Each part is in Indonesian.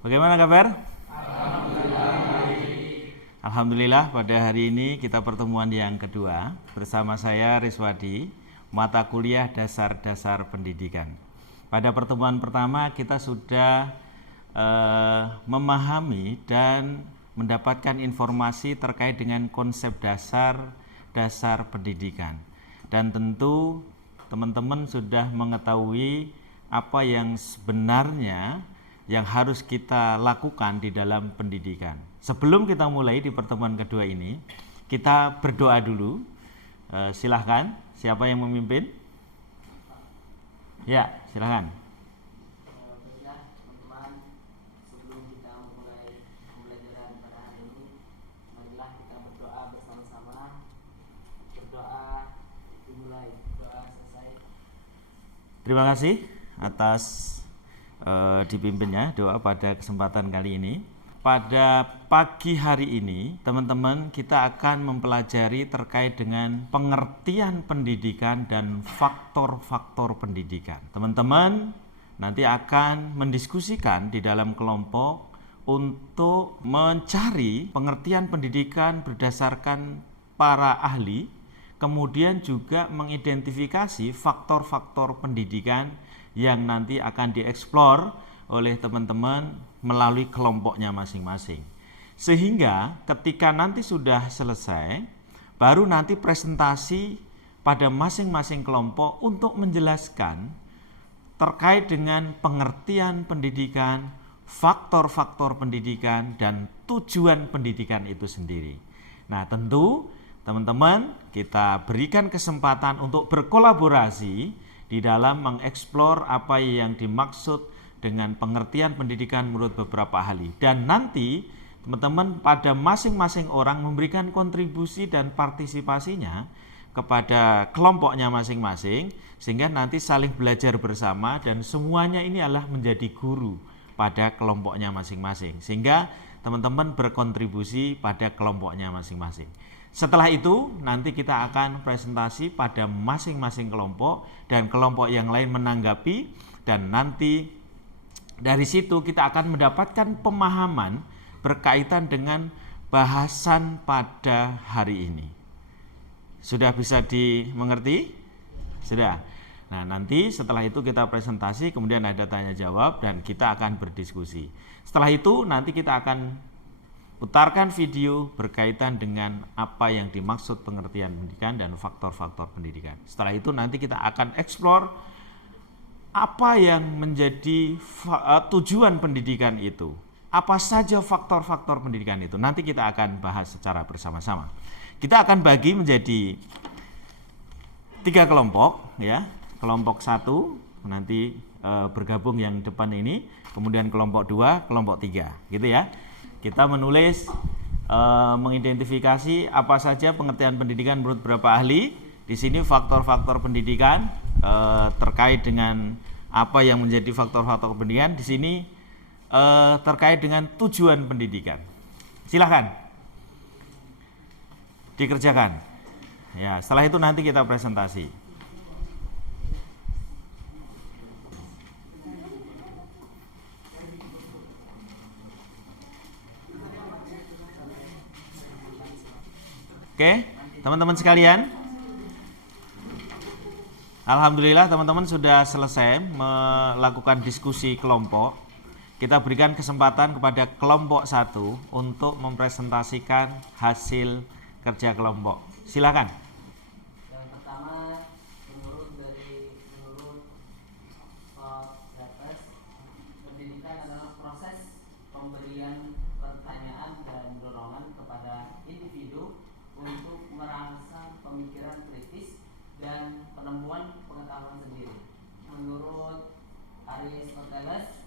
Bagaimana kabar? Alhamdulillah, pada hari ini kita pertemuan yang kedua bersama saya Riswadi, mata kuliah dasar-dasar pendidikan. Pada pertemuan pertama kita sudah memahami dan mendapatkan informasi terkait dengan konsep dasar pendidikan. Dan tentu teman-teman sudah mengetahui apa yang sebenarnya yang harus kita lakukan di dalam pendidikan. Sebelum kita mulai di pertemuan kedua ini, kita berdoa dulu. Silahkan, siapa yang memimpin? Ya, silahkan. Teman-teman, sebelum kita mulai pembelajaran pada hari ini, marilah kita berdoa bersama-sama. Berdoa dimulai, doa selesai. Terima kasih atas dipimpinnya doa pada kesempatan kali ini. Pada pagi hari ini, teman-teman, kita akan mempelajari terkait dengan pengertian pendidikan dan faktor-faktor pendidikan. Teman-teman nanti akan mendiskusikan di dalam kelompok untuk mencari pengertian pendidikan berdasarkan para ahli, kemudian juga mengidentifikasi faktor-faktor pendidikan yang nanti akan dieksplor oleh teman-teman melalui kelompoknya masing-masing. Sehingga ketika nanti sudah selesai, baru nanti presentasi pada masing-masing kelompok untuk menjelaskan terkait dengan pengertian pendidikan, faktor-faktor pendidikan, dan tujuan pendidikan itu sendiri. Nah, tentu teman-teman kita berikan kesempatan untuk berkolaborasi di dalam mengeksplor apa yang dimaksud dengan pengertian pendidikan menurut beberapa ahli. Dan nanti teman-teman pada masing-masing orang memberikan kontribusi dan partisipasinya kepada kelompoknya masing-masing, sehingga nanti saling belajar bersama dan semuanya ini adalah menjadi guru pada kelompoknya masing-masing, sehingga teman-teman berkontribusi pada kelompoknya masing-masing. Setelah itu nanti kita akan presentasi pada masing-masing kelompok dan kelompok yang lain menanggapi, dan nanti dari situ kita akan mendapatkan pemahaman berkaitan dengan bahasan pada hari ini. Sudah bisa dimengerti? Sudah. Nah, nanti setelah itu kita presentasi, kemudian ada tanya jawab dan kita akan berdiskusi. Setelah itu nanti kita akan putarkan video berkaitan dengan apa yang dimaksud pengertian pendidikan dan faktor-faktor pendidikan. Setelah itu nanti kita akan eksplor apa yang menjadi tujuan pendidikan itu. Apa saja faktor-faktor pendidikan itu. Nanti kita akan bahas secara bersama-sama. Kita akan bagi menjadi 3 kelompok, ya. Kelompok 1 nanti bergabung yang depan ini, kemudian kelompok 2, kelompok 3, gitu ya. Kita menulis mengidentifikasi apa saja pengertian pendidikan menurut beberapa ahli. Di sini faktor-faktor pendidikan terkait dengan apa yang menjadi faktor-faktor pendidikan. Di sini terkait dengan tujuan pendidikan. Silahkan dikerjakan. Ya, setelah itu nanti kita presentasi. Oke, teman-teman sekalian, alhamdulillah teman-teman sudah selesai melakukan diskusi kelompok. Kita berikan kesempatan kepada kelompok 1 untuk mempresentasikan hasil kerja kelompok. Silakan. Yang pertama, menurut Dates, pendidikan adalah proses pemberian pertanyaan dan dorongan kepada individu untuk merangsang pemikiran kritis dan penemuan pengetahuan sendiri. Menurut Aristoteles,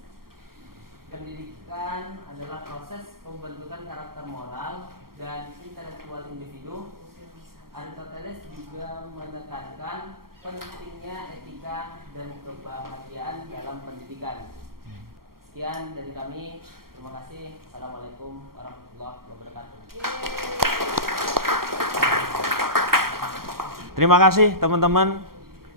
pendidikan adalah proses pembentukan karakter moral dan intelektual individu. Aristoteles juga menekankan pentingnya etika dan kebahagiaan dalam pendidikan. Sekian dari kami. Terima kasih. Assalamualaikum warahmatullahi wabarakatuh. Terima kasih teman-teman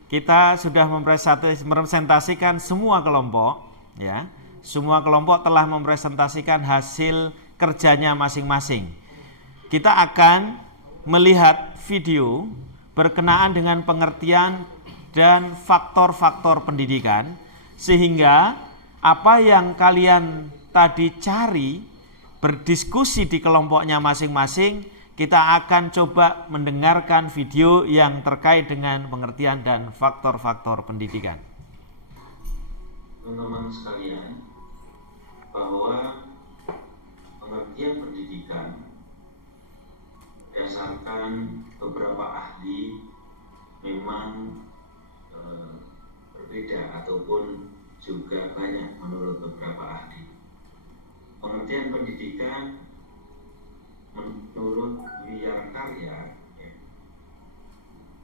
kita sudah mempresentasikan semua kelompok, ya. Semua kelompok telah mempresentasikan hasil kerjanya masing-masing. Kita akan melihat video berkenaan dengan pengertian dan faktor-faktor pendidikan, sehingga apa yang kalian tadi cari berdiskusi di kelompoknya masing-masing, kita akan coba mendengarkan video yang terkait dengan pengertian dan faktor-faktor pendidikan. Teman-teman sekalian, bahwa pengertian pendidikan berdasarkan beberapa ahli memang berbeda ataupun juga banyak menurut beberapa ahli. Pengertian pendidikan menurut Wiyarkarya,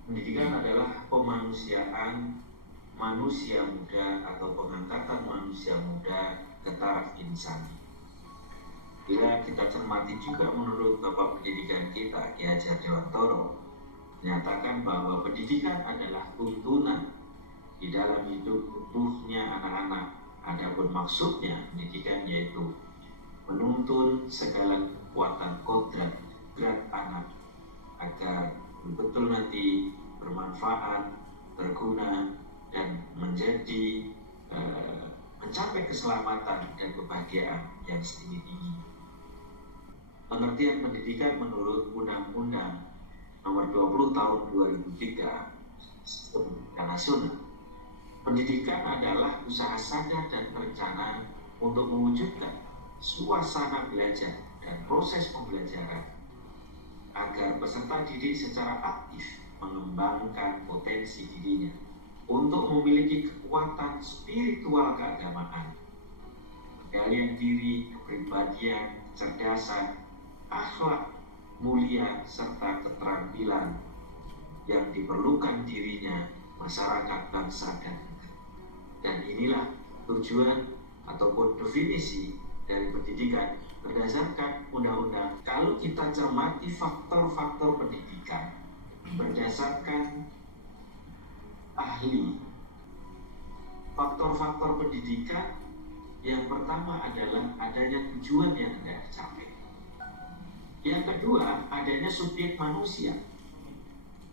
pendidikan adalah pemanusiaan manusia muda atau pengangkatan manusia muda ke taraf insani. Bila kita cermati juga menurut Bapak Pendidikan kita, Ki Hajar Dewantoro, menyatakan bahwa pendidikan adalah tuntunan di dalam hidup utuhnya anak-anak. Adapun maksudnya pendidikan yaitu menuntun segala kekuatan kodrat gerak anak agar betul nanti bermanfaat, berguna, dan menjadi mencapai keselamatan dan kebahagiaan yang setinggi-tinggi. Pengertian pendidikan menurut Undang-Undang Nomor 20 Tahun 2003 Sistem Pendidikan Nasional, pendidikan adalah usaha sadar dan terencana untuk mewujudkan suasana belajar dan proses pembelajaran agar peserta didik secara aktif mengembangkan potensi dirinya untuk memiliki kekuatan spiritual keagamaan, pengendalian diri, kepribadian, kecerdasan, akhlak mulia, serta keterampilan yang diperlukan dirinya masyarakat, bangsa, dan negara. Dan inilah tujuan ataupun definisi dari pendidikan berdasarkan undang-undang. Kalau kita cermati faktor-faktor pendidikan berdasarkan ahli, faktor-faktor pendidikan yang pertama adalah adanya tujuan yang hendak dicapai. Yang kedua, adanya subjek manusia,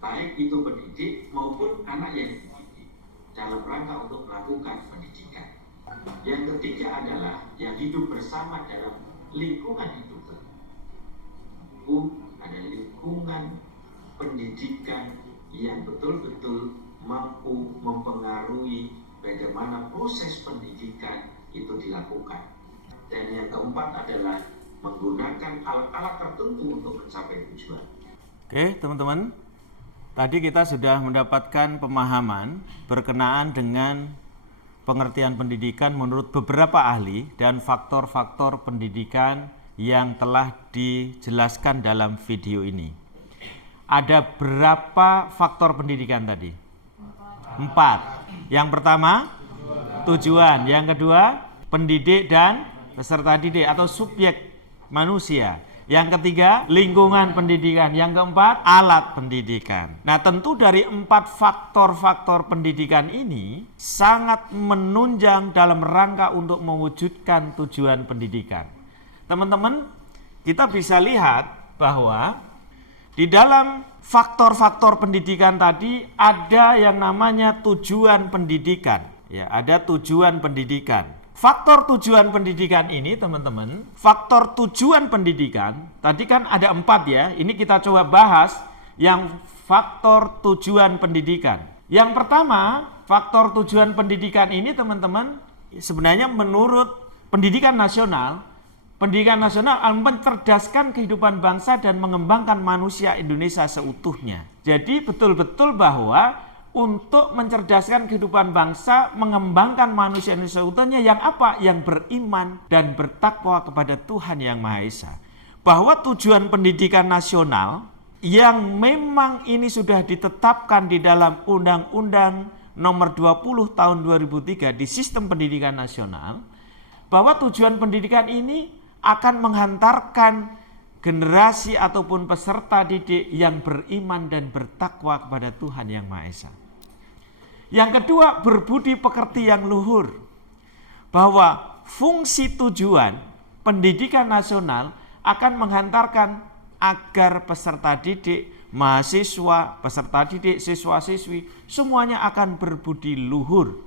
baik itu pendidik maupun anak yang dididik, dalam rangka untuk melakukan pendidikan. Yang ketiga adalah yang hidup bersama dalam lingkungan hidup. Ada lingkungan pendidikan yang betul-betul mampu mempengaruhi bagaimana proses pendidikan itu dilakukan. Dan yang keempat adalah menggunakan alat-alat tertentu untuk mencapai tujuan. Oke, teman-teman. Tadi kita sudah mendapatkan pemahaman berkenaan dengan pengertian pendidikan menurut beberapa ahli dan faktor-faktor pendidikan yang telah dijelaskan dalam video ini. Ada berapa faktor pendidikan tadi? 4. Yang pertama, tujuan. Yang kedua, pendidik dan peserta didik atau subjek manusia. Yang ketiga, lingkungan pendidikan. Yang keempat, alat pendidikan. Nah, tentu dari 4 faktor-faktor pendidikan ini sangat menunjang dalam rangka untuk mewujudkan tujuan pendidikan. Teman-teman, kita bisa lihat bahwa di dalam faktor-faktor pendidikan tadi ada yang namanya tujuan pendidikan. Ya, ada tujuan pendidikan. Faktor tujuan pendidikan ini, teman-teman, faktor tujuan pendidikan, tadi kan ada 4 ya, ini kita coba bahas yang faktor tujuan pendidikan. Yang pertama, faktor tujuan pendidikan ini, teman-teman, sebenarnya menurut pendidikan nasional mencerdaskan kehidupan bangsa dan mengembangkan manusia Indonesia seutuhnya. Jadi betul-betul bahwa untuk mencerdaskan kehidupan bangsa, mengembangkan manusia Indonesia seutuhnya yang apa? Yang beriman dan bertakwa kepada Tuhan Yang Maha Esa. Bahwa tujuan pendidikan nasional yang memang ini sudah ditetapkan di dalam Undang-Undang Nomor 20 Tahun 2003 di Sistem Pendidikan Nasional, bahwa tujuan pendidikan ini akan menghantarkan generasi ataupun peserta didik yang beriman dan bertakwa kepada Tuhan Yang Maha Esa. Yang kedua, berbudi pekerti yang luhur. Bahwa fungsi tujuan pendidikan nasional akan menghantarkan agar peserta didik, mahasiswa, peserta didik, siswa-siswi, semuanya akan berbudi luhur,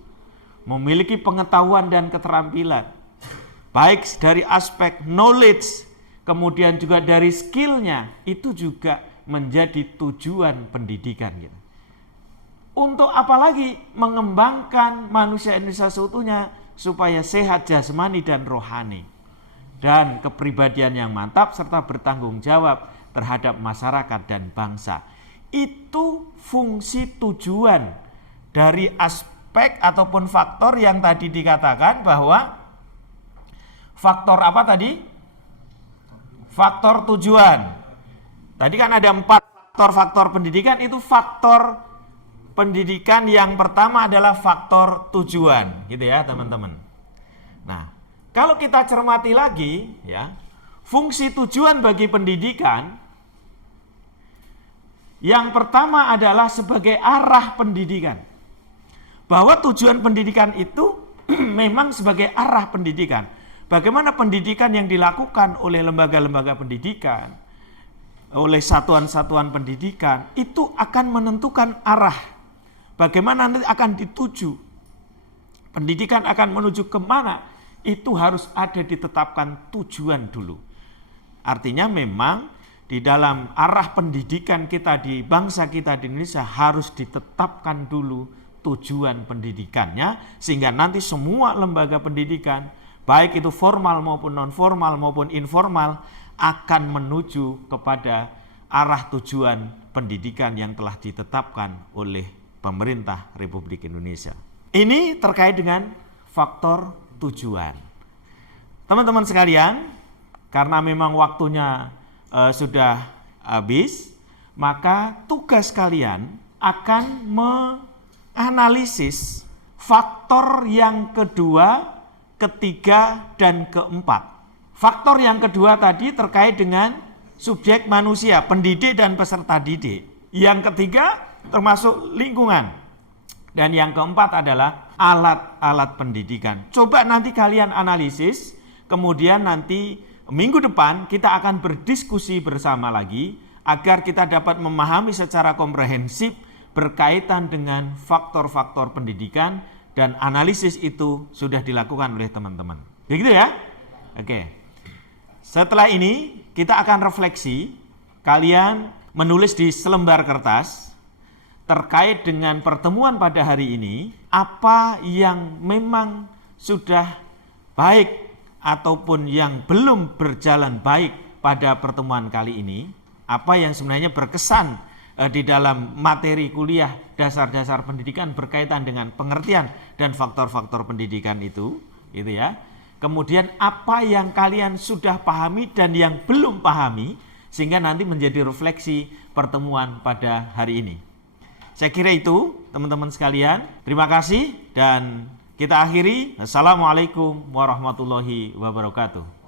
memiliki pengetahuan dan keterampilan, baik dari aspek knowledge, kemudian juga dari skillnya, itu juga menjadi tujuan pendidikan. Gitu. Untuk apalagi mengembangkan manusia Indonesia seutuhnya supaya sehat jasmani dan rohani, dan kepribadian yang mantap serta bertanggung jawab terhadap masyarakat dan bangsa. Itu fungsi tujuan dari aspek ataupun faktor yang tadi dikatakan bahwa faktor apa tadi? Faktor tujuan. Tadi kan ada 4 faktor pendidikan, itu faktor pendidikan yang pertama adalah faktor tujuan, gitu ya teman-teman. Nah, kalau kita cermati lagi ya, fungsi tujuan bagi pendidikan yang pertama adalah sebagai arah pendidikan. Bahwa tujuan pendidikan itu memang sebagai arah pendidikan. Bagaimana pendidikan yang dilakukan oleh lembaga-lembaga pendidikan, oleh satuan-satuan pendidikan, itu akan menentukan arah. Bagaimana nanti akan dituju. Pendidikan akan menuju kemana, itu harus ada ditetapkan tujuan dulu. Artinya memang di dalam arah pendidikan kita di bangsa kita di Indonesia harus ditetapkan dulu tujuan pendidikannya, sehingga nanti semua lembaga pendidikan, baik itu formal maupun non formal maupun informal, akan menuju kepada arah tujuan pendidikan yang telah ditetapkan oleh pemerintah Republik Indonesia. Ini terkait dengan faktor tujuan. Teman-teman sekalian, karena memang waktunya sudah habis, maka tugas kalian akan menganalisis faktor yang kedua, ketiga, dan keempat. Faktor yang kedua tadi terkait dengan subjek manusia, pendidik dan peserta didik. Yang ketiga termasuk lingkungan. Dan yang keempat adalah alat-alat pendidikan. Coba nanti kalian analisis, kemudian nanti minggu depan kita akan berdiskusi bersama lagi agar kita dapat memahami secara komprehensif berkaitan dengan faktor-faktor pendidikan, dan analisis itu sudah dilakukan oleh teman-teman. Begitu ya? Oke. Setelah ini kita akan refleksi, kalian menulis di selembar kertas terkait dengan pertemuan pada hari ini, apa yang memang sudah baik ataupun yang belum berjalan baik pada pertemuan kali ini, apa yang sebenarnya berkesan di dalam materi kuliah dasar-dasar pendidikan berkaitan dengan pengertian dan faktor-faktor pendidikan itu, gitu ya. Kemudian apa yang kalian sudah pahami dan yang belum pahami, sehingga nanti menjadi refleksi pertemuan pada hari ini. Saya kira itu teman-teman sekalian. Terima kasih dan kita akhiri. Assalamualaikum warahmatullahi wabarakatuh.